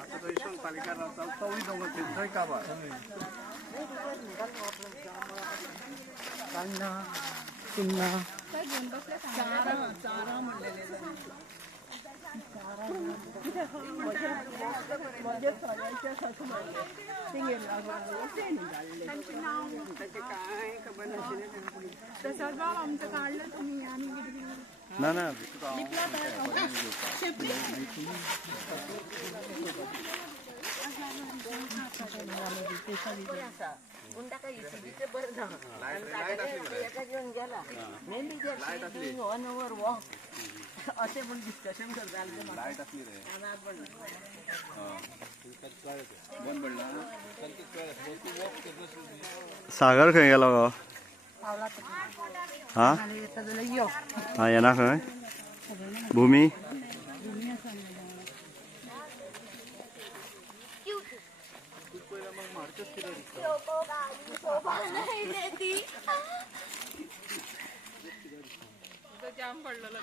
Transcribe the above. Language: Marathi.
आता तो इशोन पालिका रावता तोय दोंगर थंय काबार कान्ना चिन्ना चारा म्हणलेले माझ्या सगळ्यांच्या सासू तिंगे त्याचे काय खबर नसेल तसं बाब आमचं काढलं तुम्ही आम्ही ना ना उंडा काही इथे बरं ना एका घेऊन गेला मेली वन ओव्हर वॉक असे पण डिस्कशन करता लाईट असली रे सागर खंय गेलो गो हा हा येना खंय भूमी जाम पडलेलं